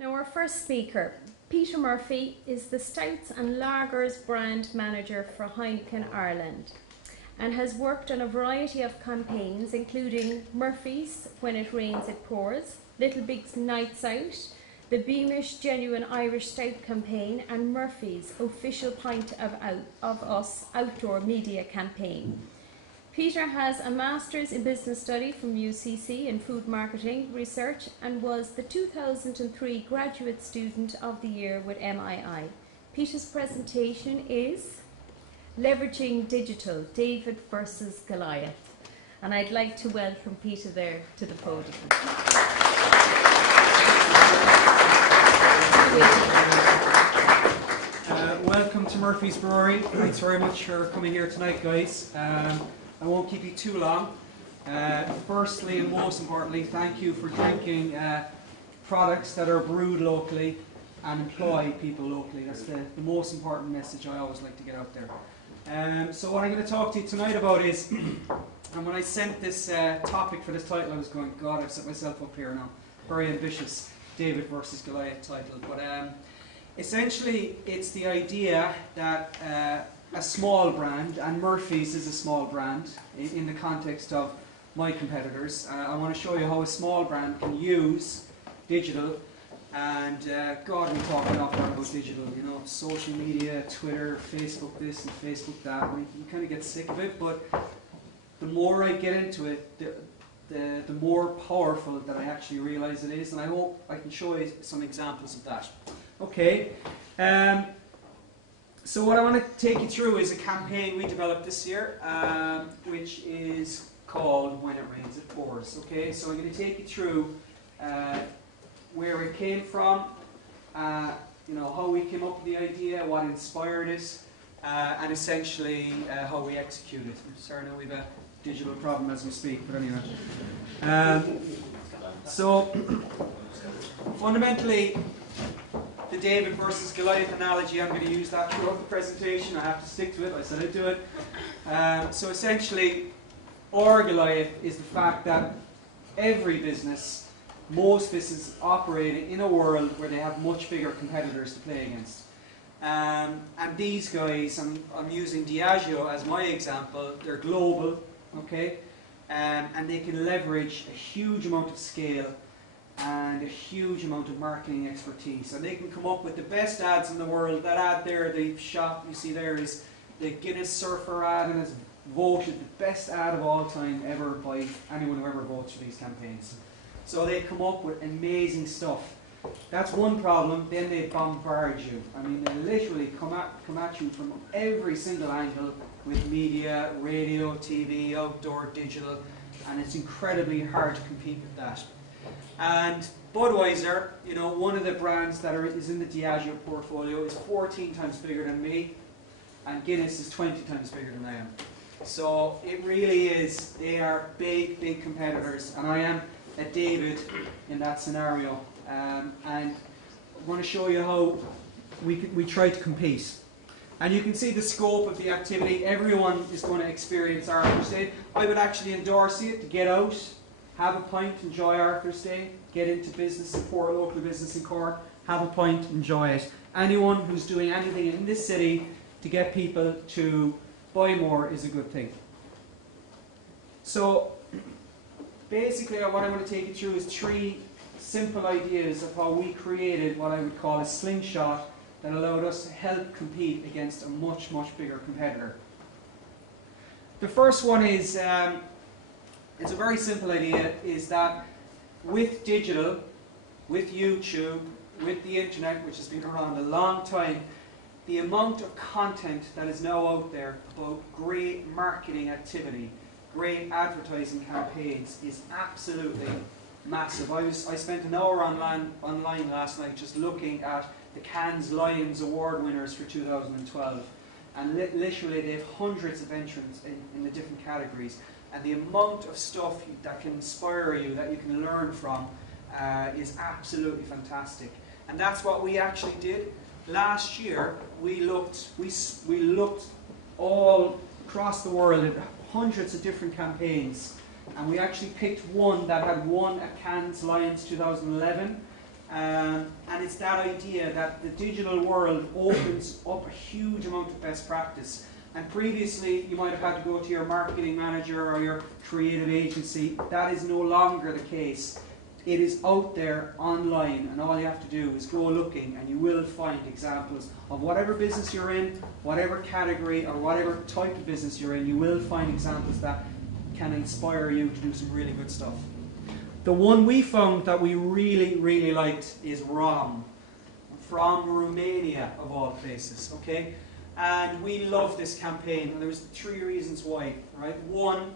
Now our first speaker, Peter Murphy, is the Stouts and Lagers brand manager for Heineken Ireland and has worked on a variety of campaigns including Murphy's When It Rains It Pours, Little Big's Nights Out, the Beamish Genuine Irish Stout campaign and Murphy's official Pint of Us outdoor media campaign. Peter has a Master's in Business Study from UCC in Food Marketing Research and was the 2003 Graduate Student of the Year with MII. Peter's presentation is Leveraging Digital, David versus Goliath. And I'd like to welcome Peter there to the podium. Welcome to Murphy's Brewery. Thanks very much for coming here tonight, guys. I won't keep you too long. Firstly and most importantly, thank you for drinking products that are brewed locally and employ people locally. That's the most important message I always like to get out there. So what I'm going to talk to you tonight about is, and when I sent this topic for this title, I was going, God, I've set myself up here now. Very ambitious David versus Goliath title. But essentially, it's the idea that a small brand, and Murphy's is a small brand in the context of my competitors. I want to show you how a small brand can use digital, and God, we talk an awful lot about digital, you know, social media, Twitter, Facebook this and Facebook that, and you kind of get sick of it, but the more I get into it, the more powerful that I actually realise it is, and I hope I can show you some examples of that. Okay. So what I want to take you through is a campaign we developed this year, which is called When It Rains It Pours. Okay, so I'm going to take you through where it came from, you know, how we came up with the idea, what inspired it, and essentially how we executed it. Sorry, now we have a digital problem as we speak, but anyway. So fundamentally, the David versus Goliath analogy, I'm going to use that throughout the presentation. I have to stick to it. I said I'd do it. So essentially, our Goliath is the fact that every business, most businesses operate in a world where they have much bigger competitors to play against. And these guys, I'm using Diageo as my example, they're global, okay? And they can leverage a huge amount of scale and a huge amount of marketing expertise, and they can come up with the best ads in the world. That ad there, the shot you see there, is the Guinness Surfer ad, and it's voted the best ad of all time ever by anyone who ever votes for these campaigns. So they come up with amazing stuff. That's one problem. Then they bombard you. I mean, they literally come at you from every single angle with media, radio, TV, outdoor, digital, and it's incredibly hard to compete with that. And Budweiser, you know, one of the brands that is in the Diageo portfolio, is 14 times bigger than me, and Guinness is 20 times bigger than I am. So it really is, they are big, big competitors, and I am a David in that scenario. And I'm going to show you how we try to compete. And you can see the scope of the activity. Everyone is going to experience Arthur's Day. I would actually endorse it to get out, have a pint, enjoy Arthur's Day, get into business, support local business in Cork, have a pint, enjoy it. Anyone who's doing anything in this city to get people to buy more is a good thing. So basically what I'm going to take you through is 3 simple ideas of how we created what I would call a slingshot that allowed us to help compete against a much, much bigger competitor. The first one is, it's a very simple idea, is that with digital, with YouTube, with the internet, which has been around a long time, the amount of content that is now out there about great marketing activity, great advertising campaigns is absolutely massive. I spent an hour online last night just looking at the Cannes Lions Award winners for 2012, and literally they have hundreds of entrants in the different categories. And the amount of stuff that can inspire you, that you can learn from, is absolutely fantastic. And that's what we actually did. Last year, we looked all across the world at hundreds of different campaigns, and we actually picked one that had won at Cannes Lions 2011, And it's that idea that the digital world opens up a huge amount of best practice. And previously, you might have had to go to your marketing manager or your creative agency. That is no longer the case. It is out there online, and all you have to do is go looking, and you will find examples of whatever business you're in, whatever category or whatever type of business you're in. You will find examples that can inspire you to do some really good stuff. The one we found that we really, really liked is ROM, from Romania of all places. Okay, and we love this campaign, and there was 3 reasons why. Right, one,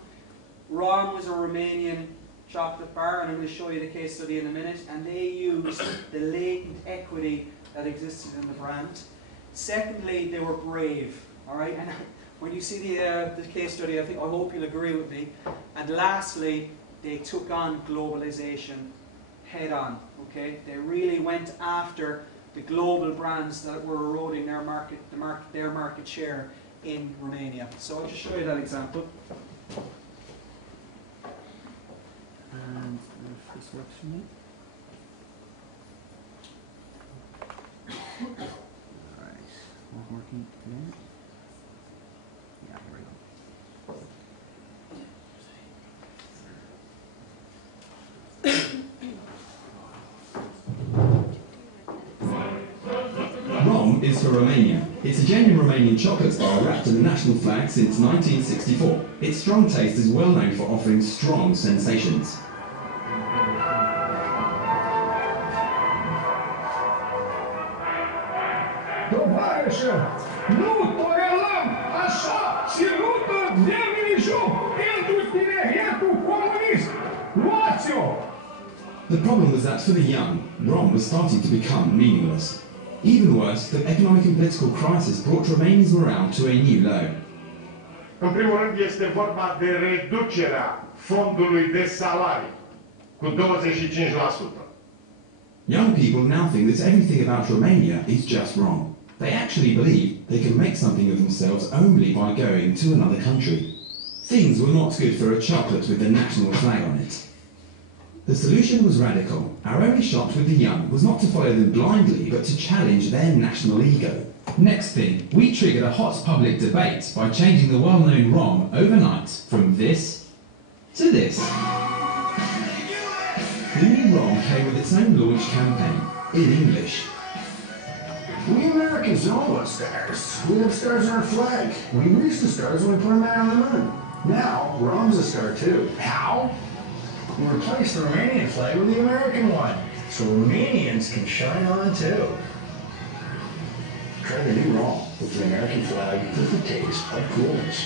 ROM was a Romanian chocolate bar, and I'm going to show you the case study in a minute, and they used the latent equity that existed in the brand. Secondly, they were brave, all right, and when you see the case study, I hope you'll agree with me. And lastly, they took on globalization head on, okay? They really went after the global brands that were eroding their market share in Romania. So I'll just show you that example. And if this works for me. Alright, not working today. Yeah, here we go. ROM is for Romania. It's a genuine Romanian chocolate bar wrapped to the national flag since 1964. Its strong taste is well known for offering strong sensations. Tovarășă, nu tolerăm așa ținută de minișoc pentru tineretul comunist! Luați-o! The problem was that for the young, ROM was starting to become meaningless. Even worse, the economic and political crisis brought Romania's morale to a new low. În primul rând este vorba de reducerea fondului de salarii cu 25%. Young people now think that everything about Romania is just wrong. They actually believe they can make something of themselves only by going to another country. Things were not good for a chocolate with the national flag on it. The solution was radical. Our only shot with the young was not to follow them blindly, but to challenge their national ego. Next thing, we triggered a hot public debate by changing the well-known ROM overnight from this to this. The new ROM came with its own launch campaign, in English. We Americans know about stars. We have stars on our flag. We reached the stars when we put a man on the moon. Now, ROM's a star too. How? We replaced the Romanian flag with the American one, so Romanians can shine on too. Try the new ROM with the American flag with the taste of coolness.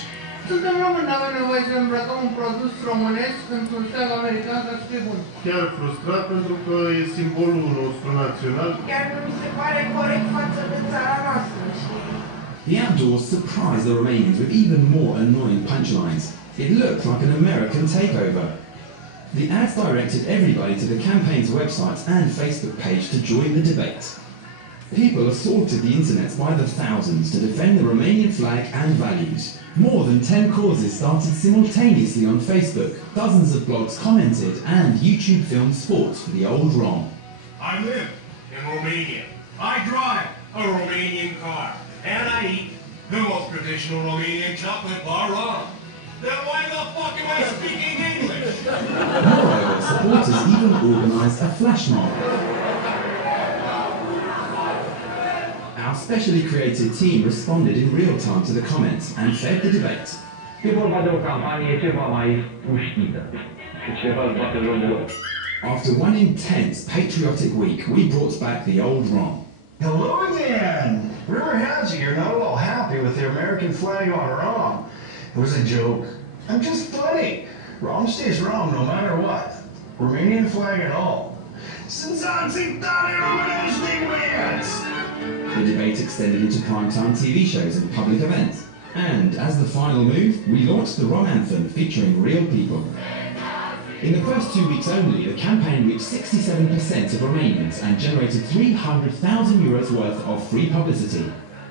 Suntem români, nu avem nevoie să îmbrăcăm un produs românesc într-un steag american ca să fie bun. Chiar frustrat pentru că e simbolul nostru național. Chiar nu mi se pare corect față de țara noastră. The outdoors surprised the Romanians with even more annoying punchlines. It looked like an American takeover. The ads directed everybody to the campaign's website and Facebook page to join the debate. People assaulted the internet by the thousands to defend the Romanian flag and values. More than 10 causes started simultaneously on Facebook. Dozens of blogs commented and YouTube filmed sports for the old ROM. I live in Romania. I drive a Romanian car. And I eat the most traditional Romanian chocolate bar ROM. Then why the fuck am I speaking English? Moreover, supporters even organised a flash mob. Our specially created team responded in real time to the comments and fed the debate. E vorba de o campanie ceva mai puștită și ceva bate în română. After one intense patriotic week, we brought back the old ROM. Hello again! Rumor has it you're not at all happy with the American flag on ROM. It was a joke. I'm just funny. ROM stays ROM no matter what. Romanian flag and all. Since The debate extended into primetime TV shows and public events. And as the final move, we launched the ROM anthem featuring real people. In the first 2 weeks only, the campaign reached 67% of Romanians and generated €300,000 worth of free publicity.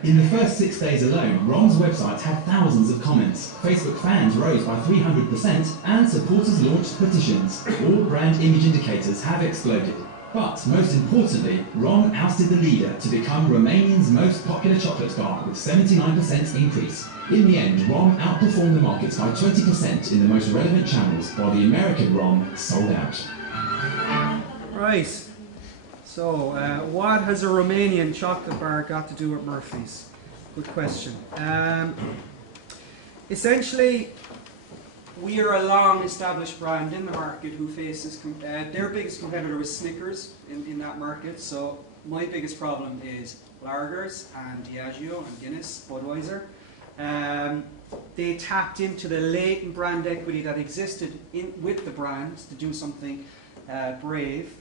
In the first 6 days alone, ROM's website had thousands of comments, Facebook fans rose by 300%, and supporters launched petitions. All brand image indicators have exploded. But most importantly, Rom ousted the leader to become Romania's most popular chocolate bar with 79% increase. In the end, Rom outperformed the markets by 20% in the most relevant channels, while the American Rom sold out. Right. So, what has a Romanian chocolate bar got to do with Murphy's? Good question. Essentially, we are a long-established brand in the market who faces, their biggest competitor was Snickers in that market. So my biggest problem is lagers and Diageo and Guinness, Budweiser. They tapped into the latent brand equity that existed with the brand to do something brave.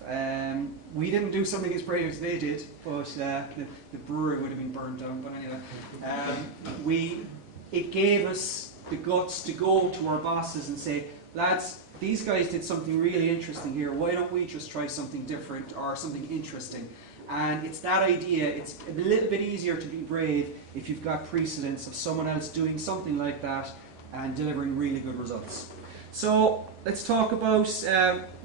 We didn't do something as brave as they did, but the brewery would have been burned down. But anyway, it gave us the guts to go to our bosses and say, lads, these guys did something really interesting here. Why don't we just try something different or something interesting? And it's that idea. It's a little bit easier to be brave if you've got precedence of someone else doing something like that and delivering really good results. So let's talk about,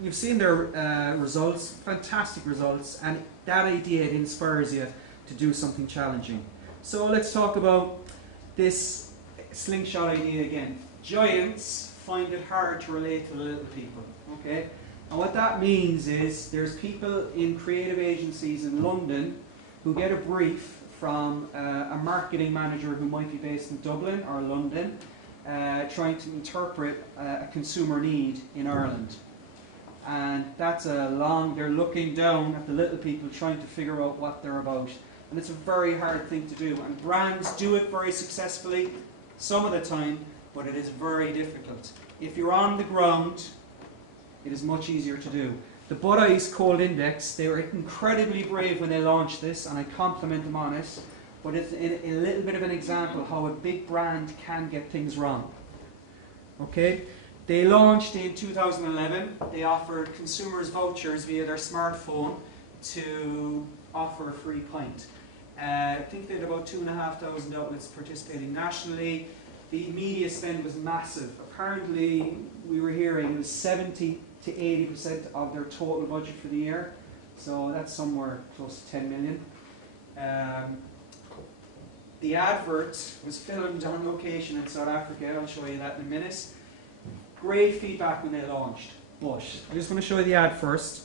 you've seen their results, fantastic results, and that idea, it inspires you to do something challenging. So let's talk about this slingshot idea again. Giants find it hard to relate to the little people, okay? And what that means is there's people in creative agencies in London who get a brief from a marketing manager who might be based in Dublin or London, trying to interpret a consumer need in Ireland. And that's they're looking down at the little people trying to figure out what they're about. And it's a very hard thing to do. And brands do it very successfully some of the time, but it is very difficult. If you're on the ground, it is much easier to do. The Bud Ice Cold Index, they were incredibly brave when they launched this, and I compliment them on it, but it's a little bit of an example how a big brand can get things wrong. Okay? They launched in 2011. They offered consumers vouchers via their smartphone to offer a free pint. I think they had about 2,500 outlets participating nationally. The media spend was massive. Apparently, we were hearing it was 70 to 80% of their total budget for the year. So that's somewhere close to 10 million. The advert was filmed on location in South Africa. I'll show you that in a minute. Great feedback when they launched. But I just want to show you the ad first.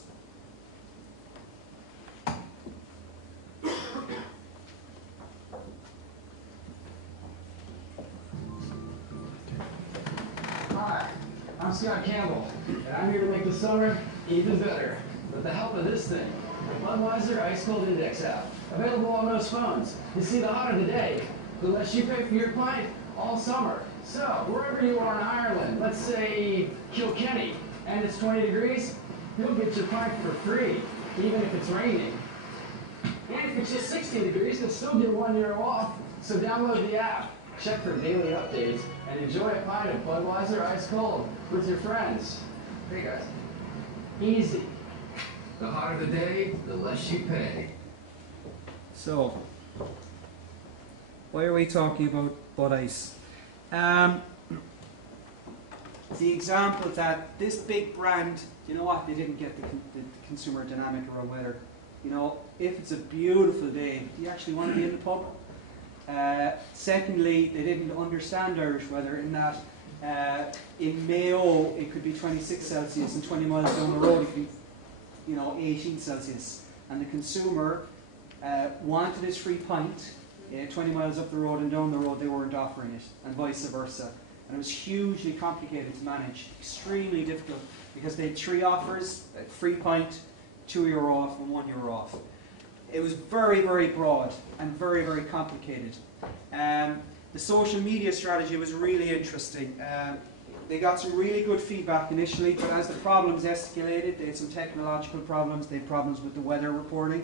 I'm Scott Campbell, and I'm here to make the summer even better with the help of this thing, the Budweiser Ice Cold Index app, available on most phones. You see, the hotter the day, the less you pay for your pint all summer. So, wherever you are in Ireland, let's say Kilkenny, and it's 20 degrees, you'll get your pint for free, even if it's raining. And if it's just 60 degrees, you'll still get €1 off. So download the app, check for daily updates, and enjoy a pint of Budweiser Ice Cold with your friends. Hey guys. Easy. The hotter the day, the less you pay. So, why are we talking about Bud Ice? The example that this big brand, you know what, they didn't get the consumer dynamic around weather. You know, if it's a beautiful day, do you actually want to be in the pub? Secondly, they didn't understand Irish weather in that in Mayo it could be 26 Celsius and 20 miles down the road it could be 18 Celsius. And the consumer wanted his free pint 20 miles up the road, and down the road they weren't offering it, and vice versa. And it was hugely complicated to manage, extremely difficult, because they had 3 offers, free pint, €2 off and €1 off. It was very, very broad and very, very complicated. The social media strategy was really interesting. They got some really good feedback initially, but as the problems escalated, they had some technological problems, they had problems with the weather reporting.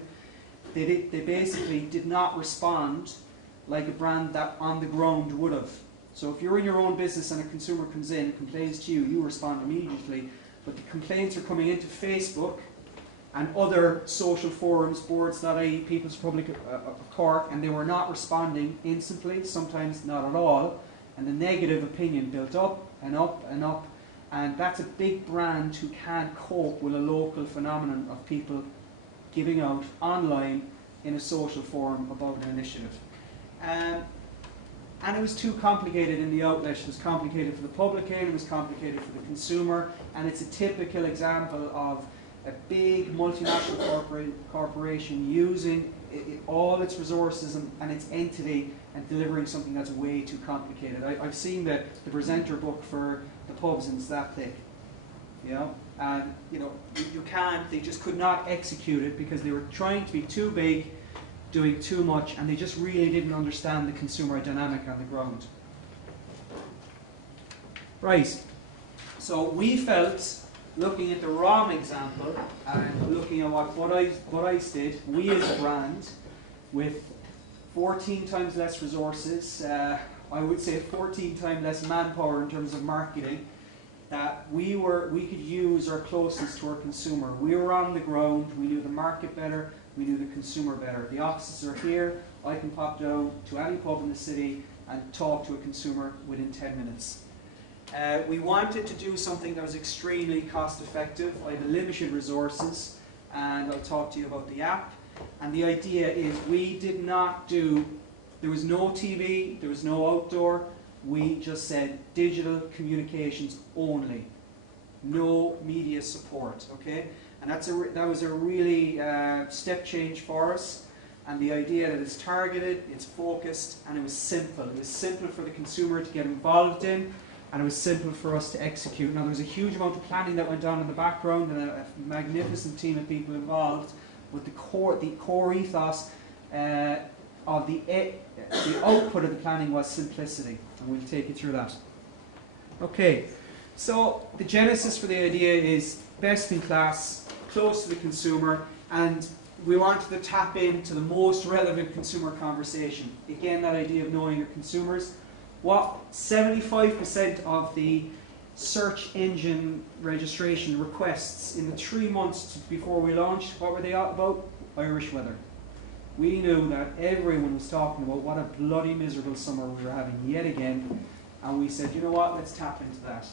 They basically did not respond like a brand that on the ground would have. So if you're in your own business and a consumer comes in and complains to you, you respond immediately. But the complaints are coming into Facebook and other social forums, boards.ie, People's Republic of Cork, and they were not responding instantly, sometimes not at all, and the negative opinion built up and up and up, and that's a big brand who can't cope with a local phenomenon of people giving out online in a social forum about an initiative. And it was too complicated in the outlet. It was complicated for the publican, it was complicated for the consumer, and it's a typical example of a big multinational corporation using all its resources and its entity and delivering something that's way too complicated. I've seen the presenter book for the pubs and it's that thick, you know, and you can't, they just could not execute it because they were trying to be too big, doing too much, and they just really didn't understand the consumer dynamic on the ground. Right, so we felt, looking at the ROM example and looking at what Buddice did, we as a brand with 14 times less resources, I would say 14 times less manpower in terms of marketing, that we could use our closest to our consumer. We were on the ground, we knew the market better, we knew the consumer better. The offices are here, I can pop down to any pub in the city and talk to a consumer within 10 minutes. We wanted to do something that was extremely cost effective. I had limited resources, and I'll talk to you about the app. And the idea is we did not do, there was no TV, there was no outdoor, we just said digital communications only. No media support, okay? And that was a really step change for us. And the idea that it's targeted, it's focused, and it was simple. It was simple for the consumer to get involved in, and it was simple for us to execute. Now there was a huge amount of planning that went on in the background and a magnificent team of people involved, but the core ethos of the output of the planning was simplicity, and we'll take you through that. Okay, so the genesis for the idea is best in class, close to the consumer, and we wanted to tap into the most relevant consumer conversation. Again, that idea of knowing your consumers. What 75% of the search engine registration requests in the 3 months before we launched, what were they about? Irish weather. We knew that everyone was talking about what a bloody miserable summer we were having yet again, and we said, you know what, let's tap into that.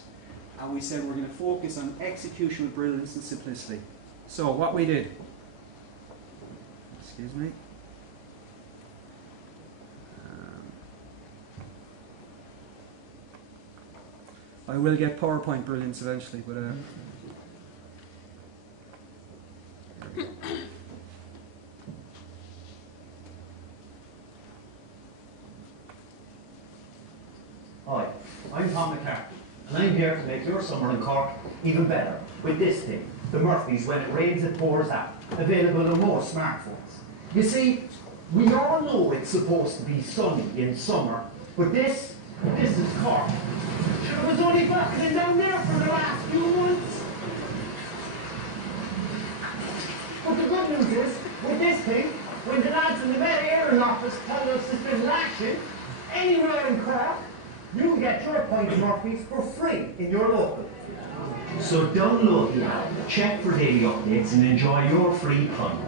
And we said we're going to focus on execution with brilliance and simplicity. So what we did, excuse me, I will get PowerPoint brilliance eventually, but Hi, I'm Tom McCarthy, and I'm here to make your summer in Cork even better with this thing, the Murphy's When It Rains It Pours app, available on more smartphones. You see, we all know it's supposed to be sunny in summer, but this is Cork. It was only bucketing down there for the last few months. But the good news is, with this thing, when the lads in the Met Airing office tell us it's been lashing, anywhere in Cork, you can get your pint of Murphy's for free in your local. So download the app, check for daily updates, and enjoy your free pint.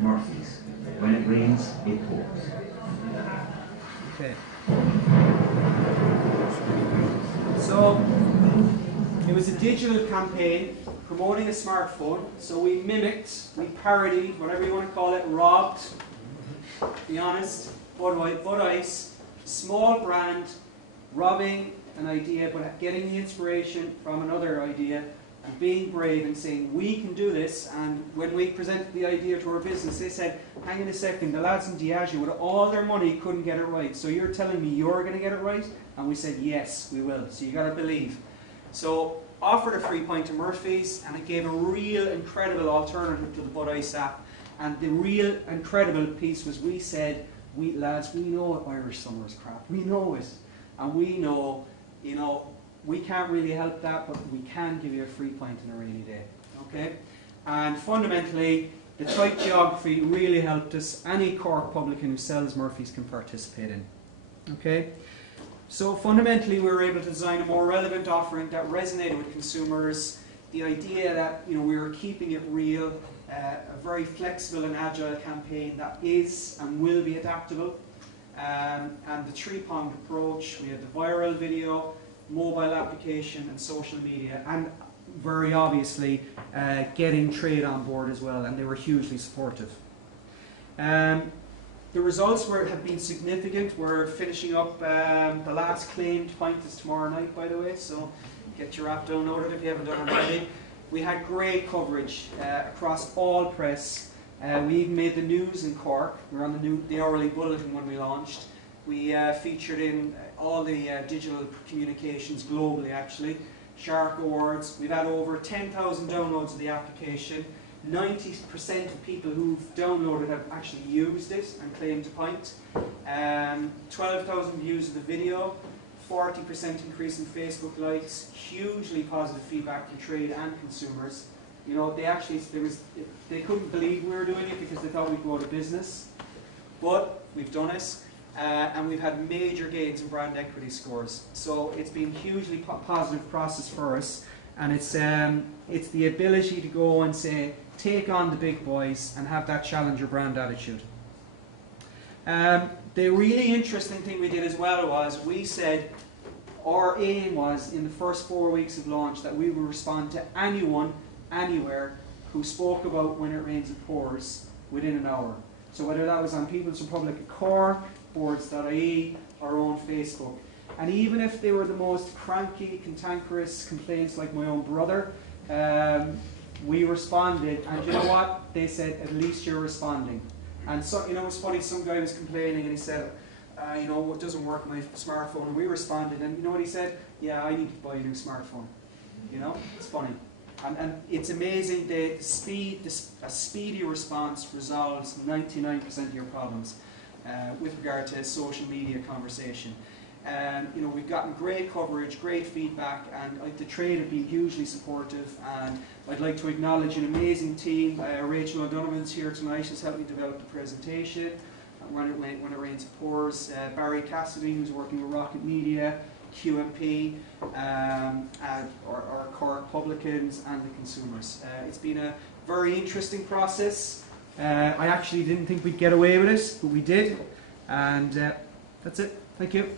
Murphy's. When it rains, it pours. okay. So it was a digital campaign promoting a smartphone. So we mimicked, we parodied, whatever you want to call it, robbed, to be honest, Bud Ice, small brand, robbing an idea, but getting the inspiration from another idea, and being brave and saying, we can do this. And when we presented the idea to our business, they said, hang on a second, the lads in Diageo with all their money couldn't get it right. So you're telling me you're going to get it right? And we said, yes, we will. So you got to believe. So offered a free pint of Murphy's, and it gave a real incredible alternative to the Bud Ice app. And the real incredible piece was we said, lads, we know Irish summer is crap. We know it. And we know, you know, we can't really help that, but we can give you a free pint on a rainy day. Okay? And fundamentally, the tight geography really helped us. Any Cork publican who sells Murphy's can participate in. Okay? So fundamentally, we were able to design a more relevant offering that resonated with consumers. The idea that, you know, we were keeping it real, a very flexible and agile campaign that is and will be adaptable. And the three-pronged approach, we had the viral video, mobile application and social media. And very obviously getting trade on board as well, and they were hugely supportive. The results have been significant. We're finishing up the last claimed pint is tomorrow night, by the way, so get your app downloaded if you haven't done it already. We had great coverage across all press. We even made the news in Cork. We were on the hourly bulletin when we launched. We featured in all the digital communications globally, actually. Shark Awards. We've had over 10,000 downloads of the application. 90% of people who've downloaded have actually used it and claimed a pint. 12,000 views of the video. 40% increase in Facebook likes. Hugely positive feedback from trade and consumers. You know, they couldn't believe we were doing it because they thought we'd go out of business. But we've done it. And we've had major gains in brand equity scores. So it's been a hugely positive process for us, and it's the ability to go and say, take on the big boys and have that challenger brand attitude. The really interesting thing we did as well was we said our aim was in the first 4 weeks of launch that we would respond to anyone, anywhere, who spoke about When It Rains It Pours within an hour. So whether that was on People's Republic of Cork, boards.ie, our own Facebook. And even if they were the most cranky, cantankerous complaints like my own brother, we responded, and you know what? They said, at least you're responding. And so, you know, it's funny, some guy was complaining and he said, you know, it doesn't work on my smartphone, and we responded, and you know what he said? Yeah, I need to buy a new smartphone. You know, it's funny. And it's amazing a speedy response resolves 99% of your problems. With regard to social media conversation. You know, we've gotten great coverage, great feedback, and the trade have been hugely supportive, and I'd like to acknowledge an amazing team. Rachel O'Donovan's here tonight, has helped me develop the presentation. When It Rains It Pours. Barry Cassidy, who's working with Rocket Media, QMP, our Cork publicans, and the consumers. It's been a very interesting process. I actually didn't think we'd get away with it, but we did, and that's it. Thank you.